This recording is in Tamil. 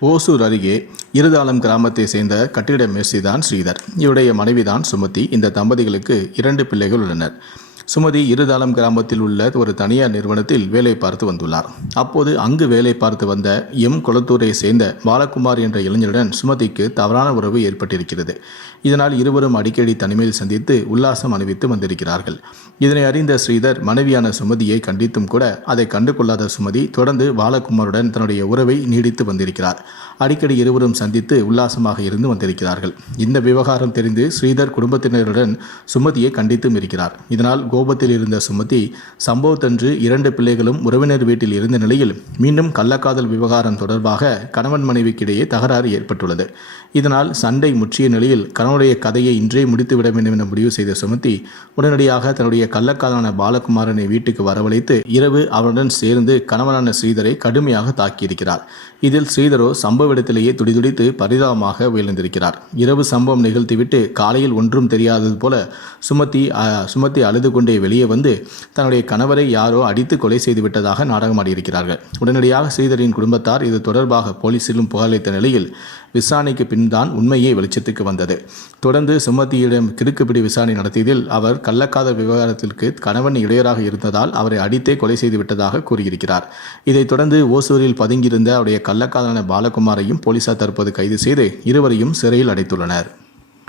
ஓசூர் அருகே இருதாளம் கிராமத்தை சேர்ந்த கட்டிட மேஸ்திரிதான் ஸ்ரீதர். இவருடைய மனைவிதான் சுமதி. இந்த தம்பதிகளுக்கு இரண்டு பிள்ளைகள் உள்ளனர். சுமதி இருதாளம் கிராமத்தில் உள்ள ஒரு தனியார் நிறுவனத்தில் வேலை பார்த்து வந்துள்ளார். அப்போது அங்கு வேலை பார்த்து வந்த எம். குளத்தூரை சேர்ந்த பாலகுமார் என்ற இளைஞருடன் சுமதிக்கு தவறான உறவு ஏற்பட்டிருக்கிறது. இதனால் இருவரும் அடிக்கடி தனிமையில் சந்தித்து உல்லாசம் அணிவித்து வந்திருக்கிறார்கள். இதனை அறிந்த ஸ்ரீதர் மனைவியான சுமதியை கண்டித்தும் கூட அதை கண்டுகொள்ளாத சுமதி தொடர்ந்து பாலகுமாருடன் தன்னுடைய உறவை நீடித்து வந்திருக்கிறார். அடிக்கடி இருவரும் சந்தித்து உல்லாசமாக இருந்து வந்திருக்கிறார்கள். இந்த விவகாரம் தெரிந்து ஸ்ரீதர் குடும்பத்தினருடன் சுமதியை கண்டித்தும் இருக்கிறார். இதனால் கோபத்தில் இருந்த சுமதி சம்பவத்தன்று இரண்டு பிள்ளைகளும் உறவினர் வீட்டில் இருந்த நிலையில் மீண்டும் கள்ளக்காதல் விவகாரம் தொடர்பாக கணவன் மனைவிக்கிடையே தகராறு ஏற்பட்டுள்ளது. இதனால் சண்டை முற்றிய நிலையில் கணவனுடைய கதையை இன்றே முடித்துவிட வேண்டும் என முடிவு செய்த சுமதி உடனடியாக தன்னுடைய கள்ளக்காதலான பாலகுமாரனை வீட்டுக்கு வரவழைத்து இரவு அவனுடன் சேர்ந்து கணவனான ஸ்ரீதரை கடுமையாக தாக்கியிருக்கிறார். இதில் ஸ்ரீதரோ சம்பவ இடத்திலேயே துடிதுடித்து பரிதாபமாக விழுந்திருக்கிறார் இரவு சம்பவம் நிகழ்த்திவிட்டு காலையில் ஒன்றும் தெரியாதது போல சுமதி அஹ், சுமதி அழுது கொண்டு வெளியே வந்து தன்னுடைய கணவரை யாரோ அடித்து கொலை செய்துவிட்டதாக நாடகமாடியிருக்கிறார்கள். உடனடியாக ஸ்ரீதரின் குடும்பத்தார் இது தொடர்பாக போலீசிலும் புகாரளித்த நிலையில் விசாரணைக்கு பின் தான் உண்மையே வெளிச்சத்துக்கு வந்தது. தொடர்ந்து சுமதியிடம் கிறுக்குப்பிடி விசாரணை நடத்தியதில் அவர் கள்ளக்காதல் விவகாரத்திற்கு கணவன் இடையராக இருந்ததால் அவரை அடித்தே கொலை செய்துவிட்டதாக கூறியிருக்கிறார். இதைத் தொடர்ந்து ஓசூரில் பதுங்கியிருந்த அவருடைய கள்ளக்காதலான பாலகுமாரையும் போலீசார் தற்போது கைது செய்து இருவரையும் சிறையில் அடைத்துள்ளனர்.